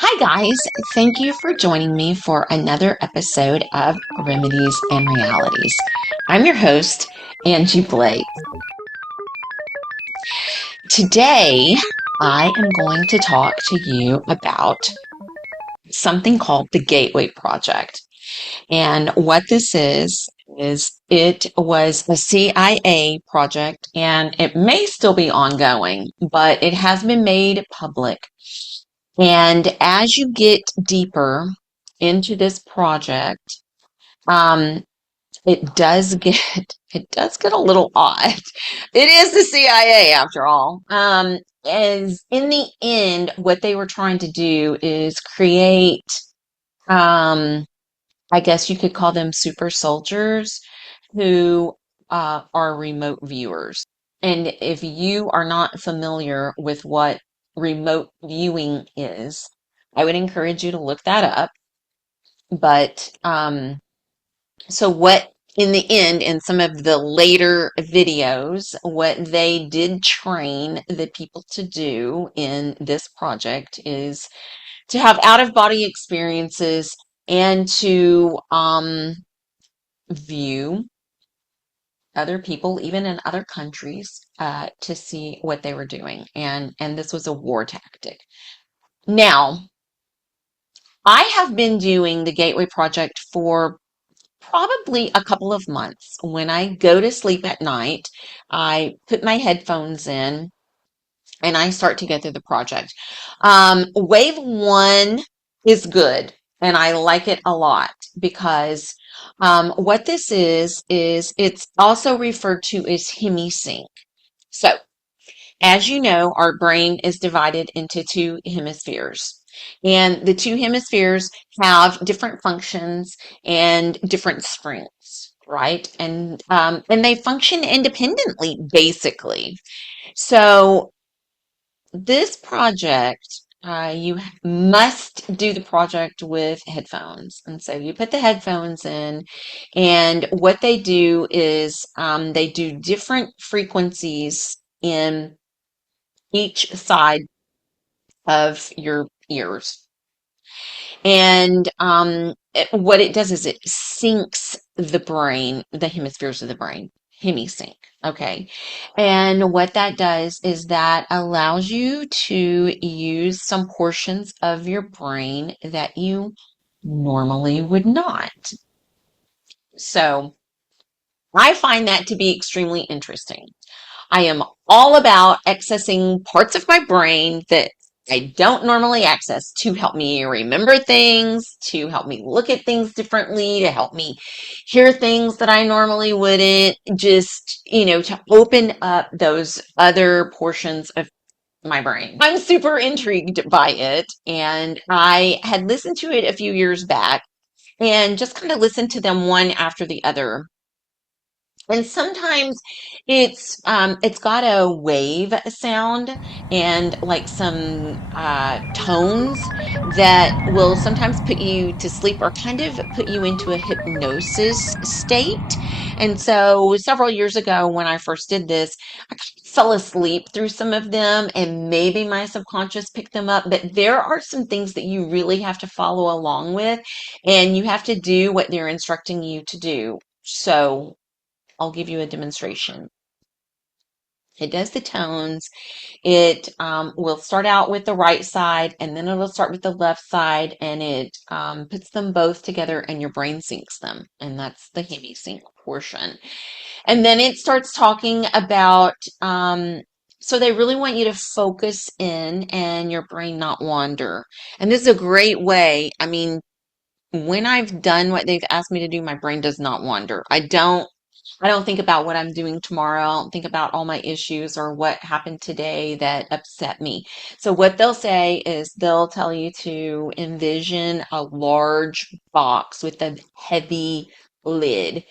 Hi, guys. Thank you for joining me for another episode of Remedies and Realities. I'm your host, Angie Blake. Today, I am going to talk to you about something called the Gateway Project. And what this is it was a CIA project and it may still be ongoing, but it has been made public. And as you get deeper into this project, um, it does get it does get a little odd. It is the CIA after all. As in the end, what they were trying to do is create, um, I guess you could call them super soldiers who are remote viewers. And if you are not familiar with what remote viewing is, I would encourage you to look that up. But so what in the end, in some of the later videos, what they did train the people to do in this project is to have out of body experiences and to view other people, even in other countries, to see what they were doing. And this was a war tactic. Now, I have been doing the Gateway Project for probably a couple of months. When I go to sleep at night, I put my headphones in and I start to go through the project. Wave one is good, and I like it a lot because what this is it's also referred to as hemisync. So, as you know, our brain is divided into two hemispheres. And the two hemispheres have different functions and different strengths, right? And they function independently, basically. So this project, you must do the project with headphones. And so you put the headphones in, and what they do is they do different frequencies in each side of your ears. And what it does is it syncs the brain, the hemispheres of the brain, hemisync. Okay. And what that does is that allows you to use some portions of your brain that you normally would not. So I find that to be extremely interesting. I am all about accessing parts of my brain that I don't normally access to help me remember things, to help me look at things differently, to help me hear things that I normally wouldn't, just, to open up those other portions of my brain. I'm super intrigued by it, and I had listened to it a few years back and just kind of listened to them one after the other, and sometimes it's got a wave sound and like some tones that will sometimes put you to sleep or kind of put you into a hypnosis state. And so several years ago when I first did this, I kind of fell asleep through some of them and maybe my subconscious picked them up. But there are some things that you really have to follow along with, and you have to do what they're instructing you to do. So I'll give you a demonstration. It does the tones. It will start out with the right side and then it'll start with the left side, and it puts them both together and your brain syncs them. And that's the heavy sync portion. And then it starts talking about, so they really want you to focus in and your brain not wander. And this is a great way. I mean, when I've done what they've asked me to do, my brain does not wander. I don't think about what I'm doing tomorrow. I don't think about all my issues or what happened today that upset me. So what they'll say is they'll tell you to envision a large box with a heavy lid,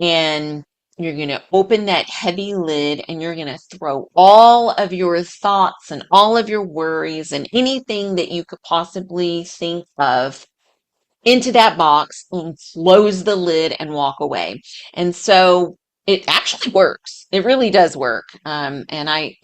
and you're going to open that heavy lid and you're going to throw all of your thoughts and all of your worries and anything that you could possibly think of into that box and close the lid and walk away. And so it actually works. It really does work. And I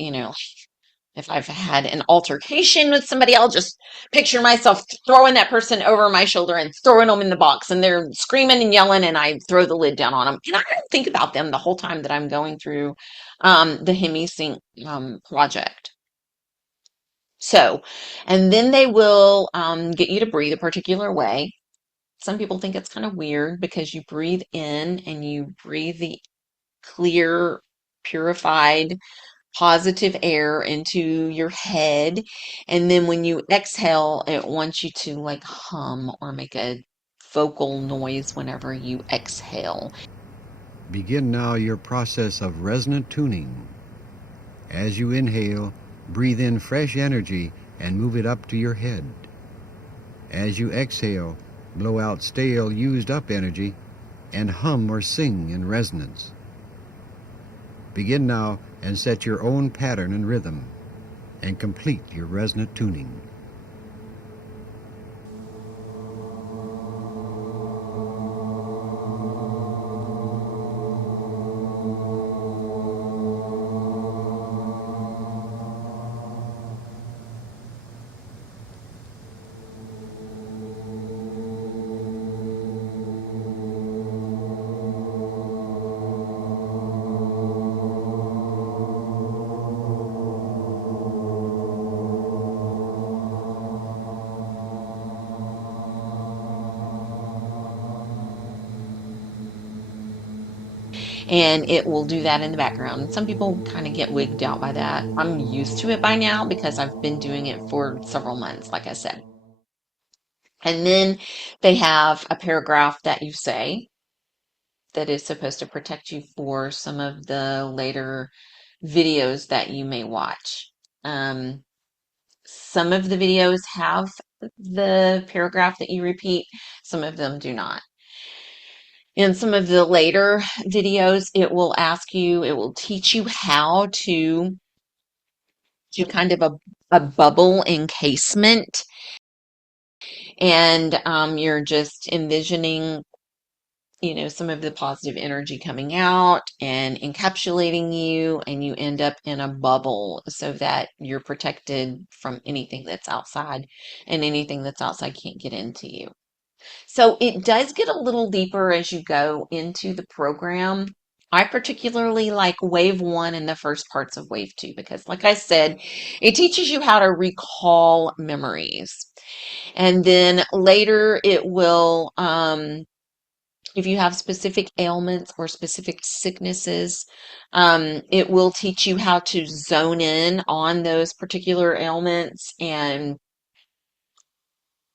If I've had an altercation with somebody, I'll just picture myself throwing that person over my shoulder and throwing them in the box, and they're screaming and yelling, and I throw the lid down on them. And I don't think about them the whole time that I'm going through the HemiSync project. So, and then they will get you to breathe a particular way. Some people think it's kind of weird because you breathe in and you breathe the clear, purified, positive air into your head. And then when you exhale, it wants you to like hum or make a vocal noise whenever you exhale. Begin now your process of resonant tuning. As you inhale, breathe in fresh energy and move it up to your head. As you exhale, blow out stale, used up energy and hum or sing in resonance. Begin now and set your own pattern and rhythm and complete your resonant tuning. And it will do that in the background. And some people kind of get wigged out by that. I'm used to it by now because I've been doing it for several months, like I said. And then they have a paragraph that you say that is supposed to protect you for some of the later videos that you may watch. Um, some of the videos have the paragraph that you repeat, some of them do not. In some of the later videos, it will teach you how to do kind of a bubble encasement. And you're just envisioning, some of the positive energy coming out and encapsulating you, and you end up in a bubble so that you're protected from anything that's outside, and anything that's outside can't get into you. So it does get a little deeper as you go into the program. I particularly like wave one and the first parts of wave two because, like I said, it teaches you how to recall memories. And then later it will, if you have specific ailments or specific sicknesses, it will teach you how to zone in on those particular ailments and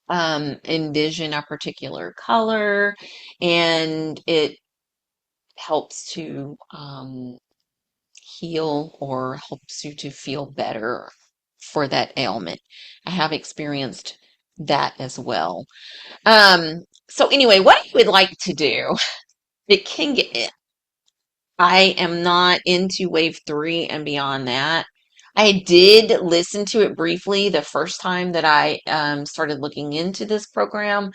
envision a particular color, and it helps to heal or helps you to feel better for that ailment. I have experienced that as well. So anyway, what I would like to do, it can get, I am not into wave three and beyond that. I did listen to it briefly the first time that I started looking into this program.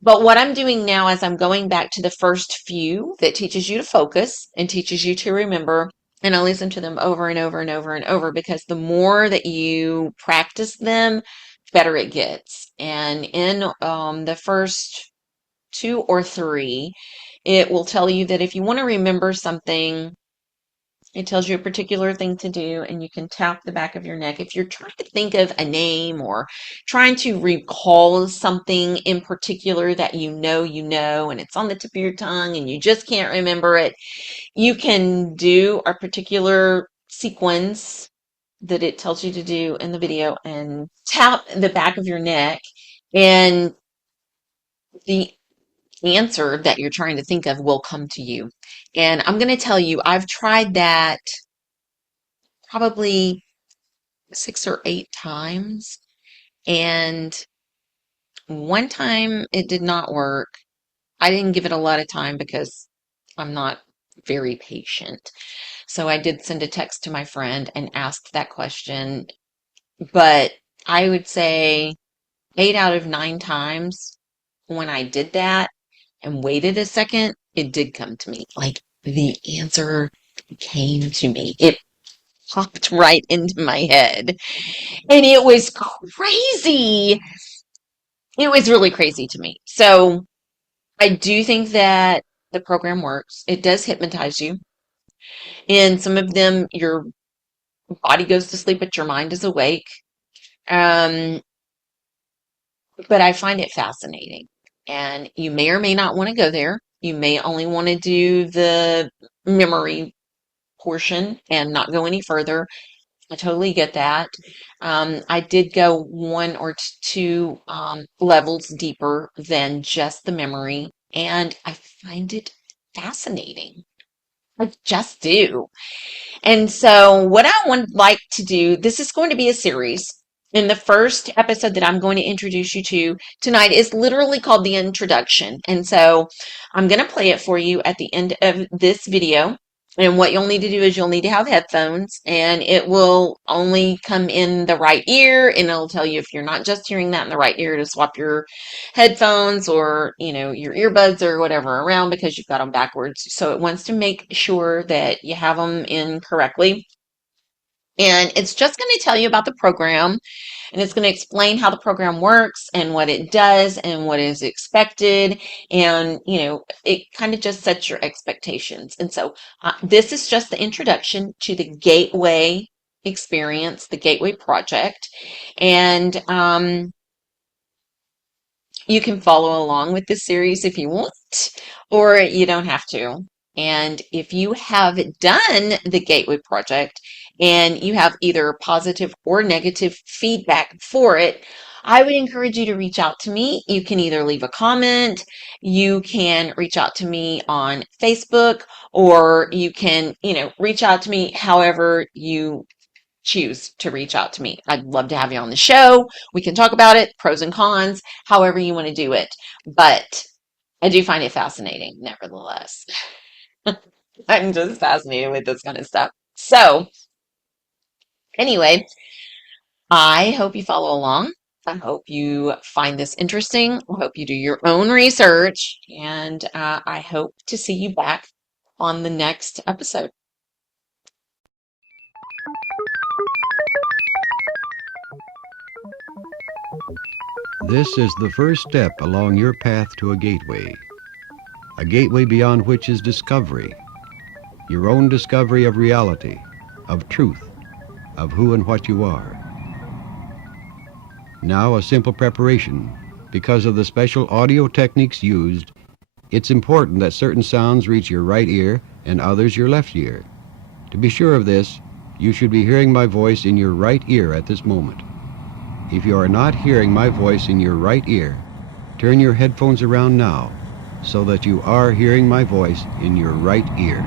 But what I'm doing now is I'm going back to the first few that teaches you to focus and teaches you to remember. And I listen to them over and over and over and over because the more that you practice them, better it gets. And in the first two or three, it will tell you that if you want to remember something, it tells you a particular thing to do, and you can tap the back of your neck. If you're trying to think of a name or trying to recall something in particular that and it's on the tip of your tongue and you just can't remember it, you can do a particular sequence that it tells you to do in the video and tap the back of your neck, and the answer that you're trying to think of will come to you. And I'm going to tell you, I've tried that probably 6 or 8 times. And one time it did not work. I didn't give it a lot of time because I'm not very patient. So I did send a text to my friend and asked that question. But I would say 8 out of 9 times when I did that and waited a second, it did come to me. Like the answer came to me. It popped right into my head. And it was crazy. It was really crazy to me. So I do think that the program works. It does hypnotize you. And some of them, your body goes to sleep, but your mind is awake. Um, but I find it fascinating. And you may or may not want to go there. You may only want to do the memory portion and not go any further. I totally get that. I did go one or two levels deeper than just the memory, and I find it fascinating. I just do. And so, what I would like to do, this is going to be a series. And the first episode that I'm going to introduce you to tonight is literally called The Introduction. And so, I'm going to play it for you at the end of this video. And what you'll need to do is you'll need to have headphones, and it will only come in the right ear. And it'll tell you if you're not just hearing that in the right ear to swap your headphones or, your earbuds or whatever around because you've got them backwards. So it wants to make sure that you have them in correctly. And it's just going to tell you about the program, and it's going to explain how the program works and what it does and what is expected. And, it kind of just sets your expectations. And so this is just the introduction to the Gateway experience, the Gateway project. And you can follow along with this series if you want, or you don't have to. And if you have done the Gateway Project and you have either positive or negative feedback for it, I would encourage you to reach out to me. You can either leave a comment, you can reach out to me on Facebook, or you can, reach out to me however you choose to reach out to me. I'd love to have you on the show. We can talk about it, pros and cons, however you want to do it. But I do find it fascinating, nevertheless. I'm just fascinated with this kind of stuff. So, anyway, I hope you follow along. I hope you find this interesting. I hope you do your own research. And I hope to see you back on the next episode. This is the first step along your path to a gateway beyond which is discovery, your own discovery of reality, of truth, of who and what you are. Now a simple preparation. Because of the special audio techniques used, it's important that certain sounds reach your right ear and others your left ear. To be sure of this, you should be hearing my voice in your right ear at this moment. If you are not hearing my voice in your right ear, turn your headphones around now so that you are hearing my voice in your right ear.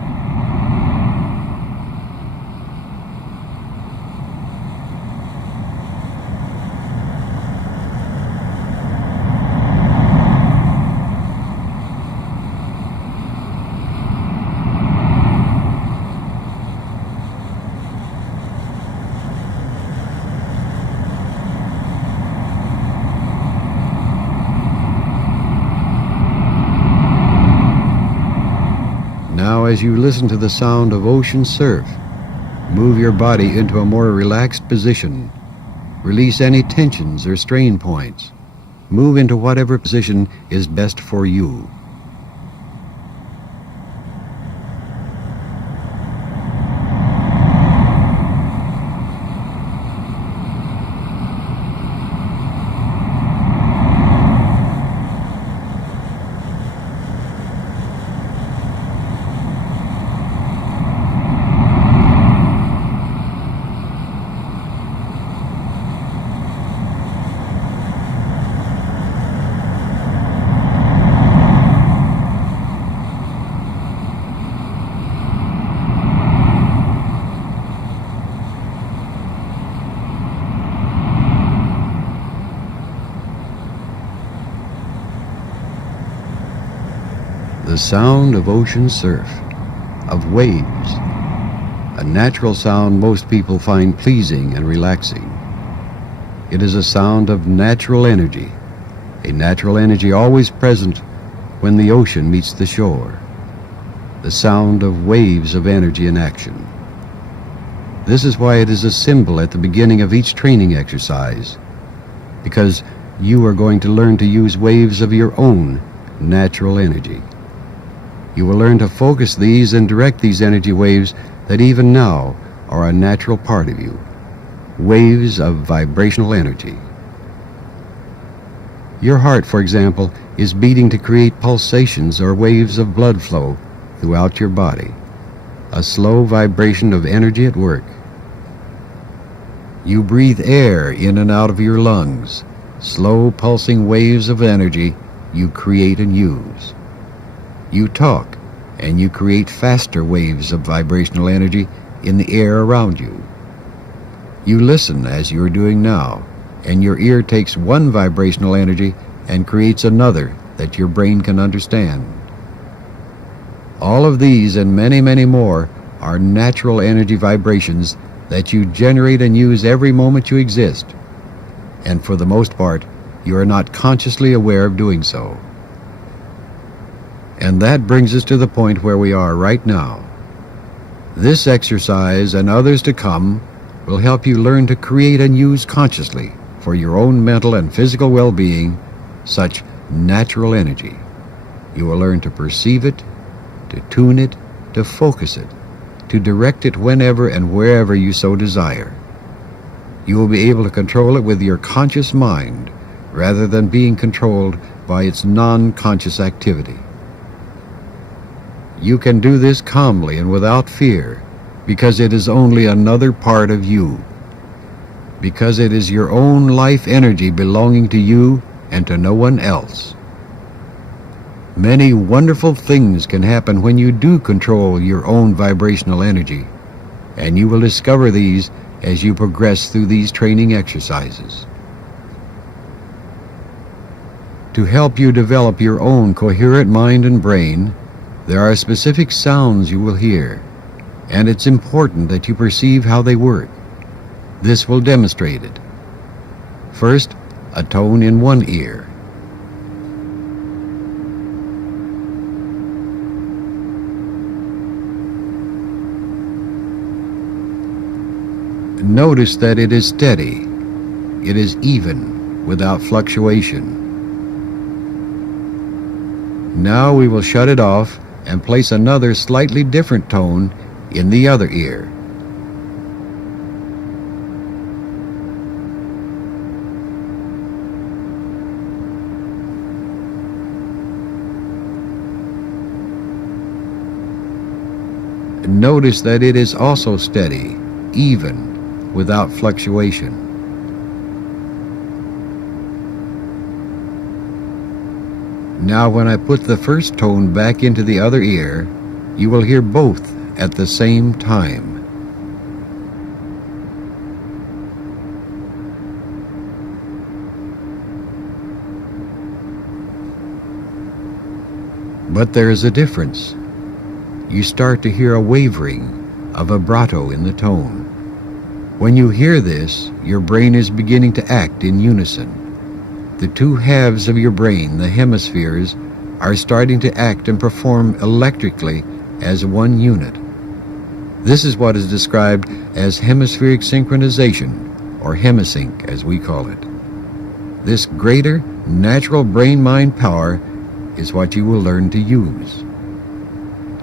Now, as you listen to the sound of ocean surf, move your body into a more relaxed position. Release any tensions or strain points. Move into whatever position is best for you. The sound of ocean surf, of waves, a natural sound most people find pleasing and relaxing. It is a sound of natural energy, a natural energy always present when the ocean meets the shore, the sound of waves of energy in action. This is why it is a symbol at the beginning of each training exercise, because you are going to learn to use waves of your own natural energy. You will learn to focus these and direct these energy waves that even now are a natural part of you, waves of vibrational energy. Your heart, for example, is beating to create pulsations or waves of blood flow throughout your body, a slow vibration of energy at work. You breathe air in and out of your lungs, slow pulsing waves of energy you create and use. You talk, and you create faster waves of vibrational energy in the air around you. You listen as you are doing now, and your ear takes one vibrational energy and creates another that your brain can understand. All of these and many, many more are natural energy vibrations that you generate and use every moment you exist, and for the most part, you are not consciously aware of doing so. And that brings us to the point where we are right now. This exercise and others to come will help you learn to create and use consciously for your own mental and physical well-being such natural energy. You will learn to perceive it, to tune it, to focus it, to direct it whenever and wherever you so desire. You will be able to control it with your conscious mind rather than being controlled by its non-conscious activity. You can do this calmly and without fear because it is only another part of you, because it is your own life energy belonging to you and to no one else. Many wonderful things can happen when you do control your own vibrational energy, and you will discover these as you progress through these training exercises. To help you develop your own coherent mind and brain, there are specific sounds you will hear, and it's important that you perceive how they work. This will demonstrate it. First, a tone in one ear. Notice that it is steady. It is even, without fluctuation. Now we will shut it off and place another slightly different tone in the other ear. Notice that it is also steady, even, without fluctuation. Now when I put the first tone back into the other ear, you will hear both at the same time. But there is a difference. You start to hear a wavering, a vibrato in the tone. When you hear this, your brain is beginning to act in unison. The two halves of your brain, the hemispheres, are starting to act and perform electrically as one unit. This is what is described as hemispheric synchronization, or hemisync as we call it. This greater natural brain-mind power is what you will learn to use.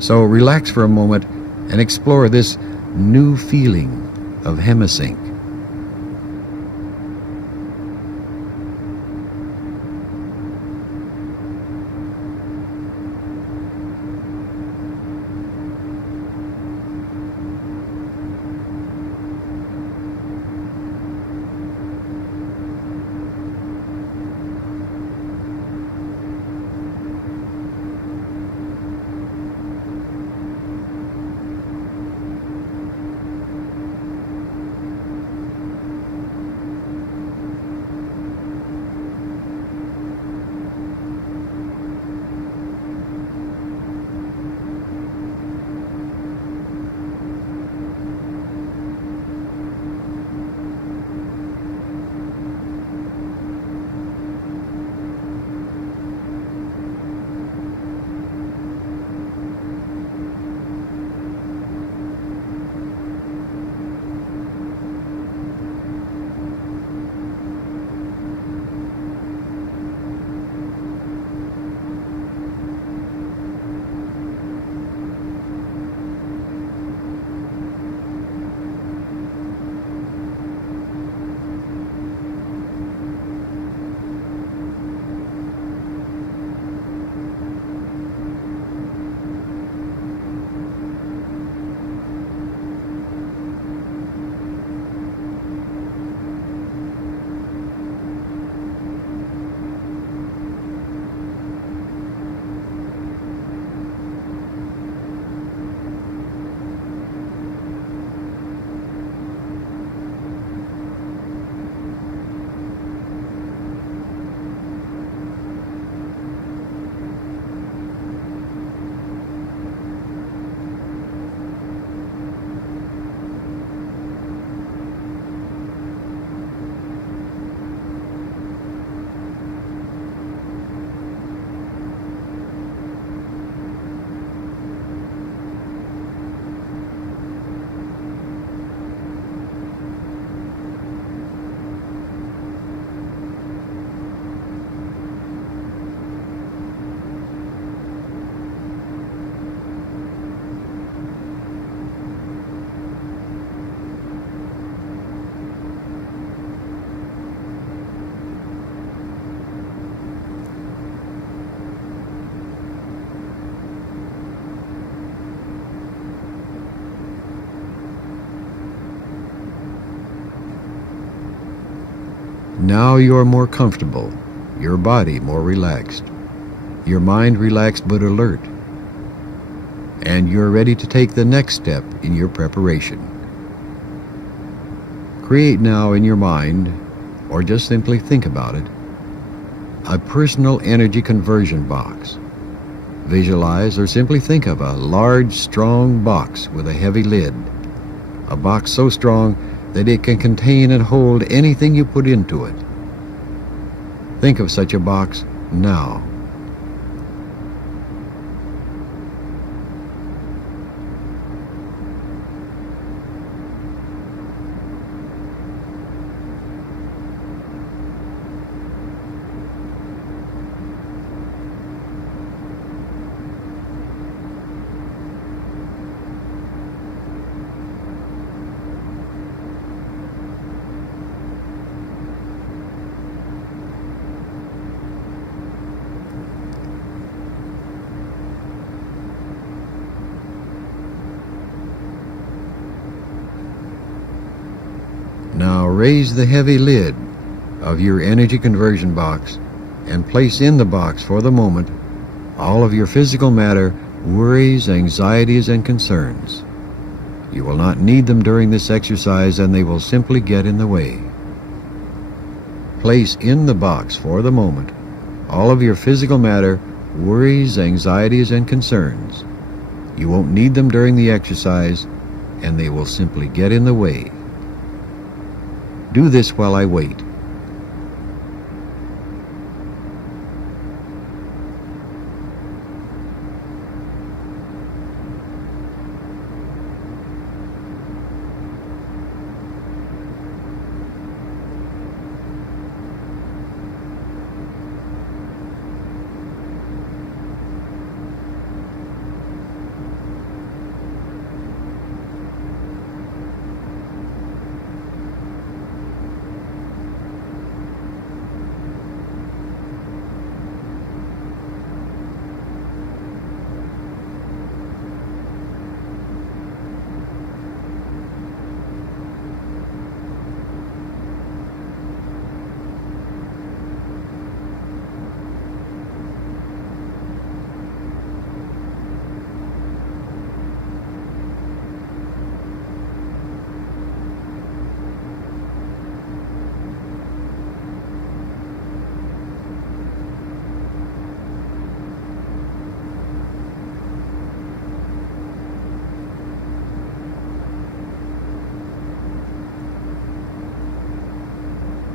So relax for a moment and explore this new feeling of hemisync. Now you are more comfortable, your body more relaxed, your mind relaxed but alert, and you're ready to take the next step in your preparation. Create now in your mind, or just simply think about it, a personal energy conversion box. Visualize or simply think of a large, strong box with a heavy lid. A box so strong that it can contain and hold anything you put into it. Think of such a box now. Now raise the heavy lid of your energy conversion box and place in the box for the moment all of your physical matter, worries, anxieties, and concerns. You will not need them during this exercise, and they will simply get in the way. Place in the box for the moment all of your physical matter, worries, anxieties, and concerns. You won't need them during the exercise, and they will simply get in the way. Do this while I wait.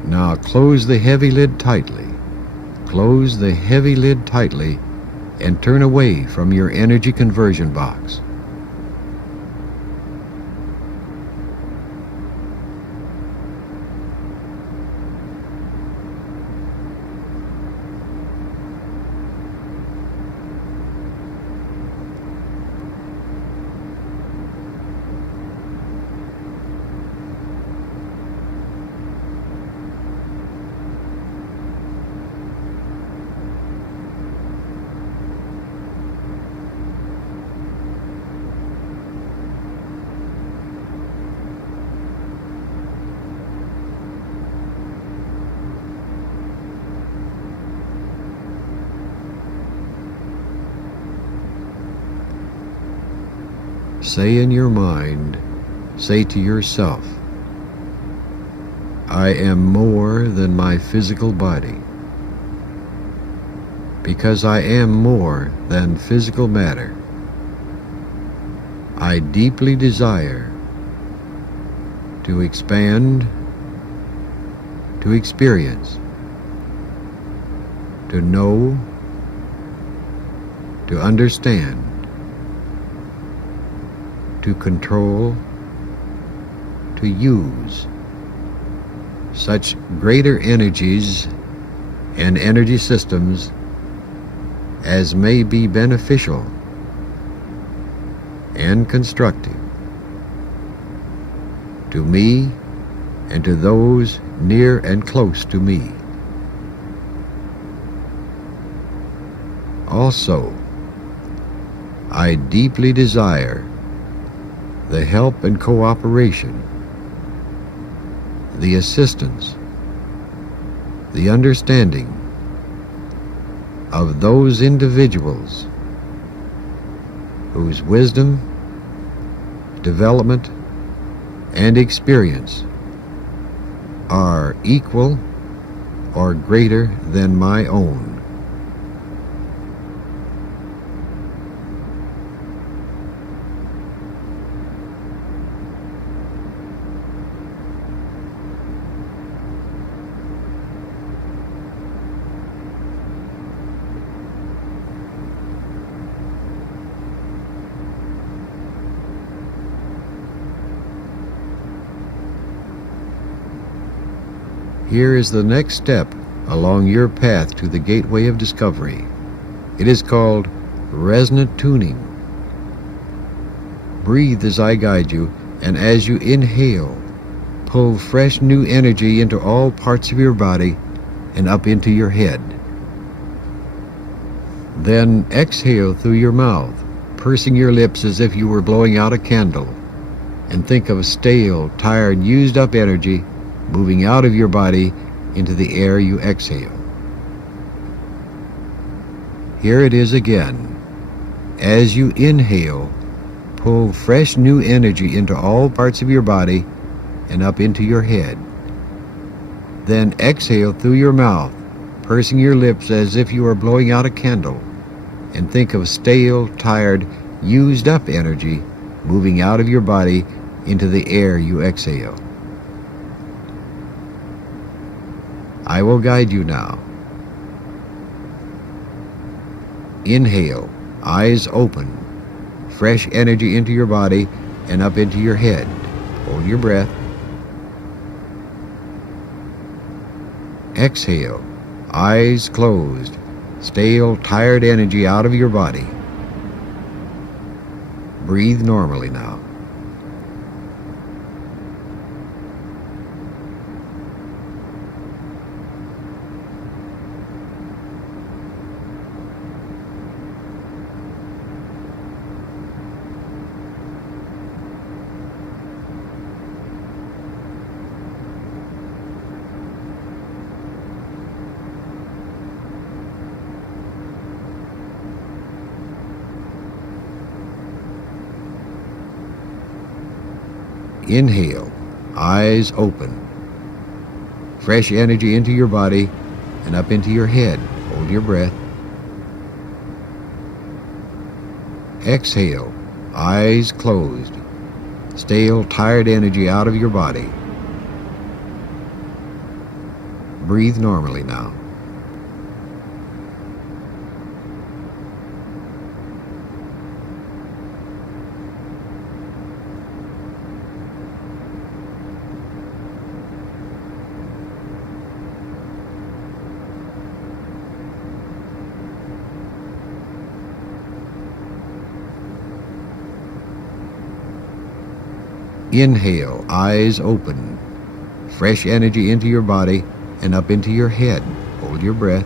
Now close the heavy lid tightly. Close the heavy lid tightly and turn away from your energy conversion box. Say in your mind, say to yourself, I am more than my physical body. Because I am more than physical matter, I deeply desire to expand, to experience, to know, to understand, to control, to use such greater energies and energy systems as may be beneficial and constructive to me and to those near and close to me. Also, I deeply desire the help and cooperation, the assistance, the understanding of those individuals whose wisdom, development, and experience are equal or greater than my own. Here is the next step along your path to the gateway of discovery. It is called resonant tuning. Breathe as I guide you, and as you inhale, pull fresh new energy into all parts of your body and up into your head. Then exhale through your mouth, pursing your lips as if you were blowing out a candle, and think of stale, tired, used up energy moving out of your body into the air you exhale. Here it is again. As you inhale, pull fresh new energy into all parts of your body and up into your head. Then exhale through your mouth, pursing your lips as if you were blowing out a candle, and think of stale, tired, used up energy moving out of your body into the air you exhale. I will guide you now. Inhale, eyes open, fresh energy into your body and up into your head. Hold your breath. Exhale, eyes closed, stale, tired energy out of your body. Breathe normally now. Inhale, eyes open, fresh energy into your body and up into your head. Hold your breath. Exhale, eyes closed, stale, tired energy out of your body. Breathe normally now. Inhale, eyes open, fresh energy into your body and up into your head. Hold your breath.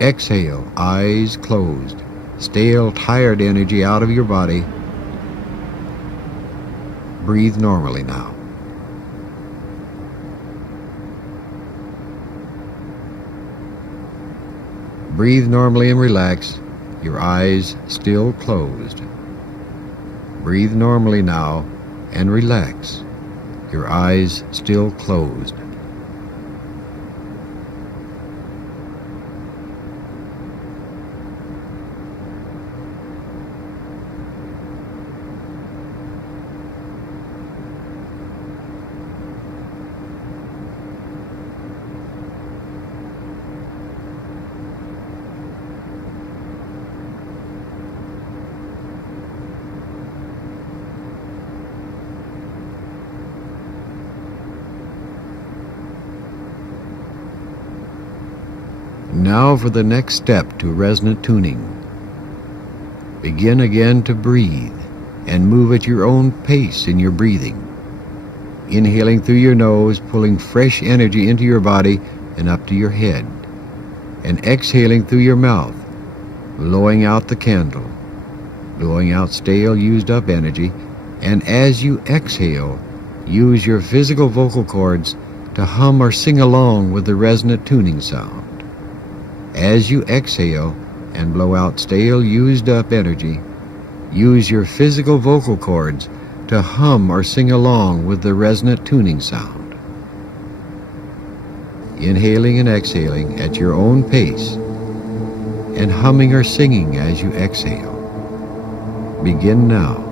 Exhale, eyes closed, stale, tired energy out of your body. Breathe normally now. Breathe normally and relax, your eyes still closed. Breathe normally now and relax, your eyes still closed. Now for the next step to resonant tuning. Begin again to breathe and move at your own pace in your breathing. Inhaling through your nose, pulling fresh energy into your body and up to your head. And exhaling through your mouth, blowing out the candle, blowing out stale, used up energy. And as you exhale, use your physical vocal cords to hum or sing along with the resonant tuning sound. As you exhale and blow out stale, used-up energy, use your physical vocal cords to hum or sing along with the resonant tuning sound. Inhaling and exhaling at your own pace, and humming or singing as you exhale. Begin now.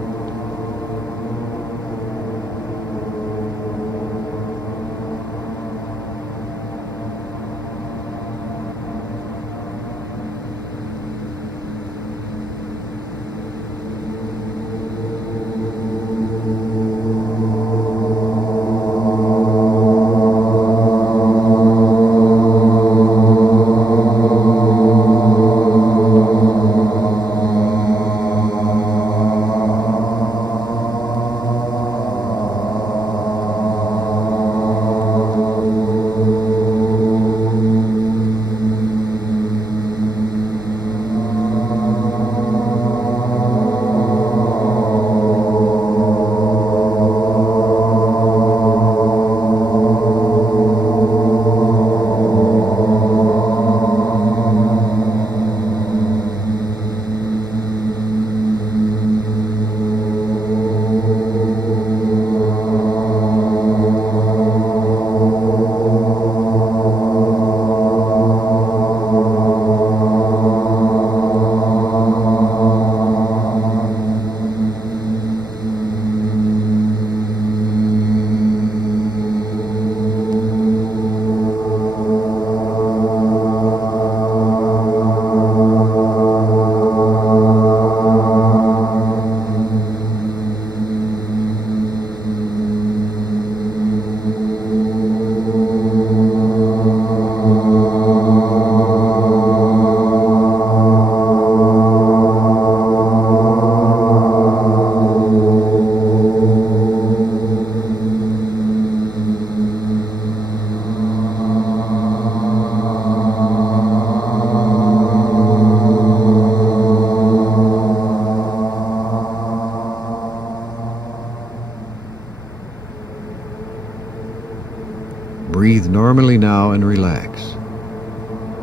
Breathe normally now and relax.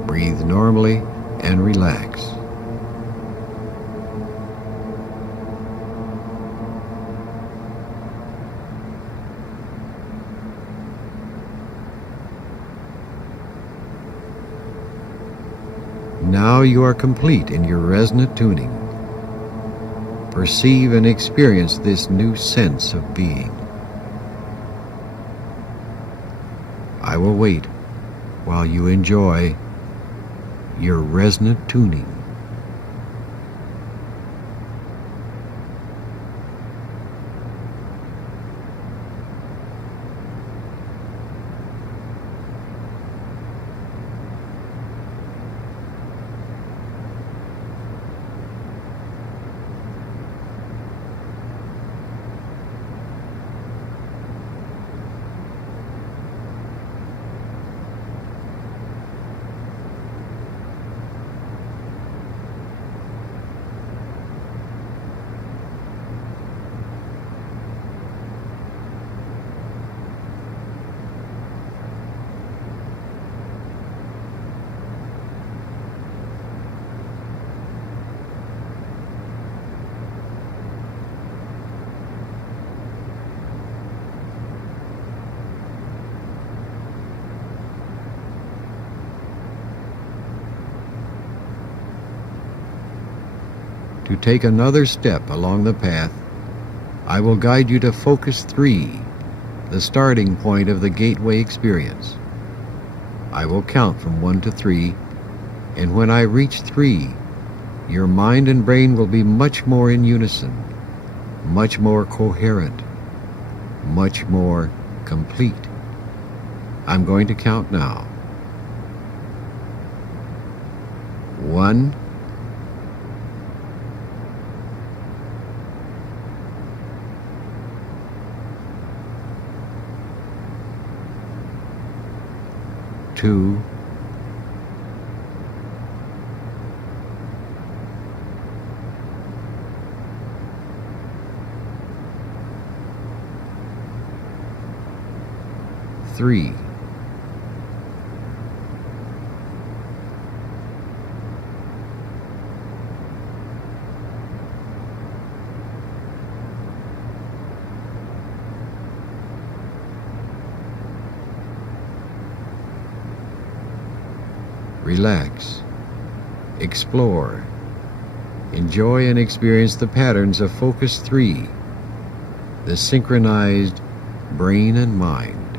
Breathe normally and relax. Now you are complete in your resonant tuning. Perceive and experience this new sense of being. I will wait while you enjoy your resonant tuning. To take another step along the path, I will guide you to Focus 3, the starting point of the Gateway experience. I will count from 1 to 3, and when I reach 3, your mind and brain will be much more in unison, much more coherent, much more complete. I'm going to count now. 1, 2, 3. Relax. Explore. Enjoy and experience the patterns of Focus 3, the synchronized brain and mind.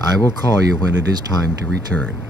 I will call you when it is time to return.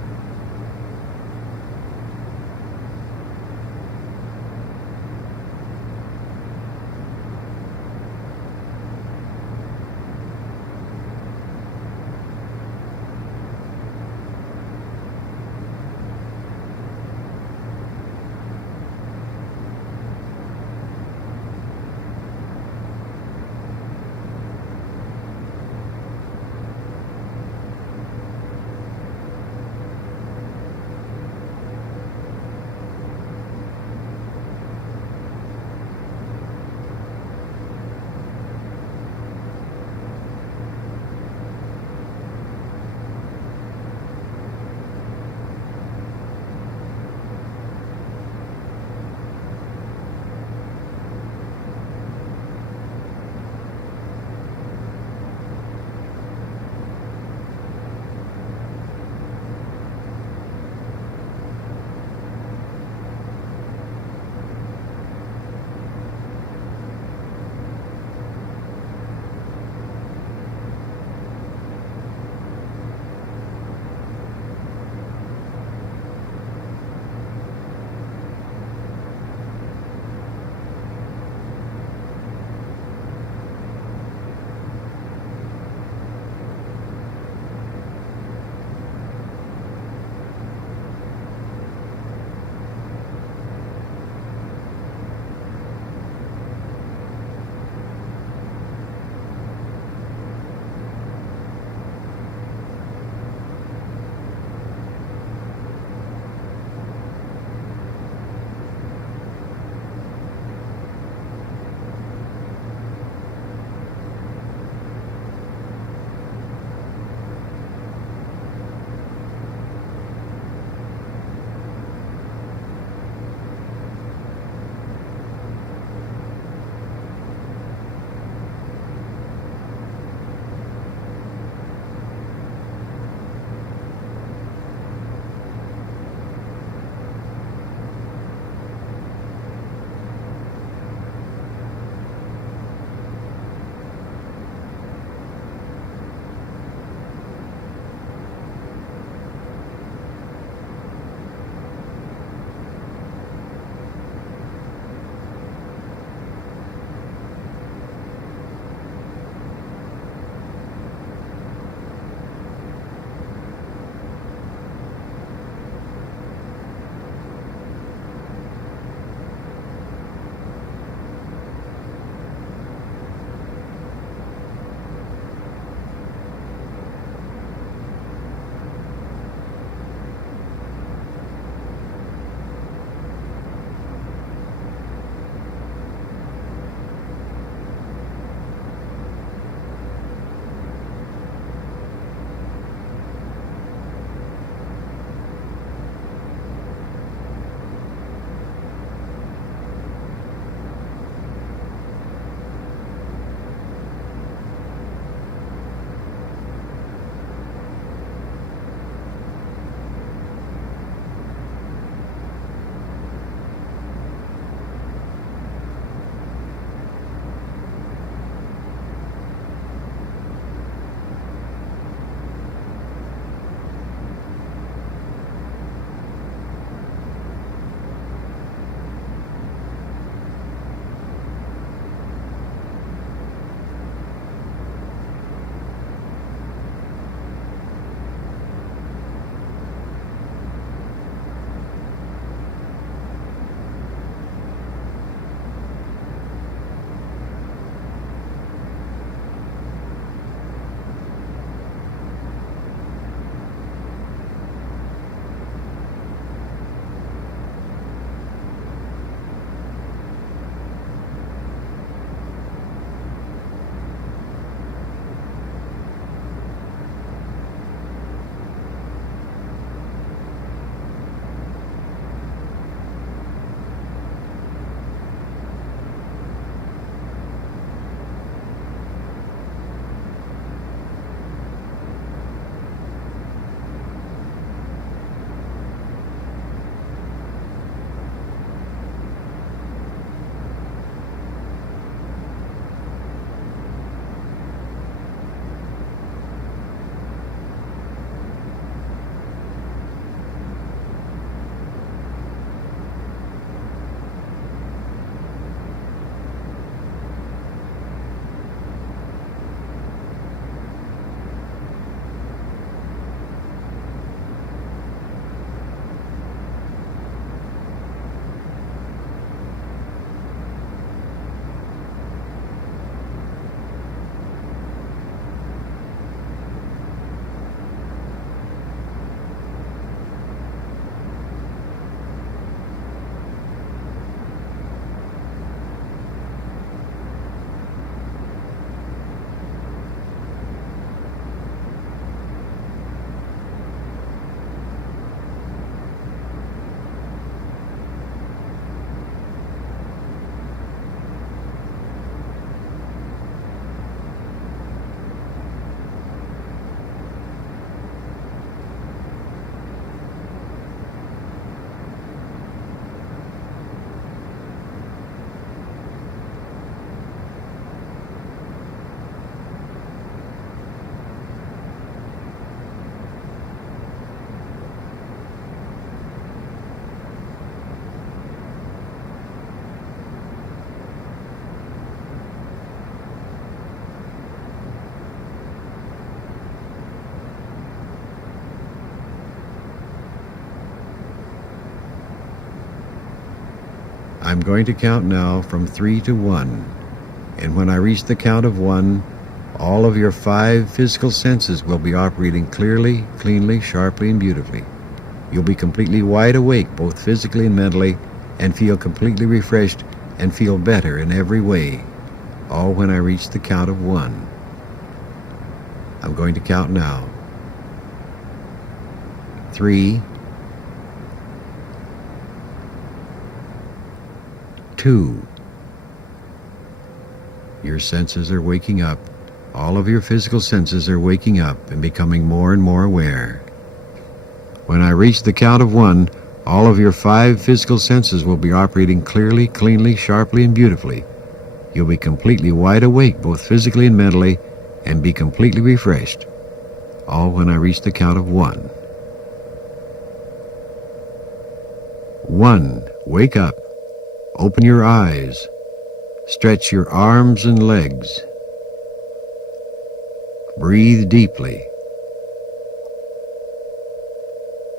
I'm going to count now from 3 to 1. And when I reach the count of 1, all of your 5 physical senses will be operating clearly, cleanly, sharply, and beautifully. You'll be completely wide awake, both physically and mentally, and feel completely refreshed and feel better in every way, all when I reach the count of 1. I'm going to count now. 3, 2. Your senses are waking up. All of your physical senses are waking up and becoming more and more aware. When I reach the count of 1, all of your 5 physical senses will be operating clearly, cleanly, sharply, and beautifully. You'll be completely wide awake, both physically and mentally, and be completely refreshed, all when I reach the count of 1. 1. Wake up. Open your eyes. Stretch your arms and legs. Breathe deeply.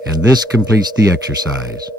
And this completes the exercise.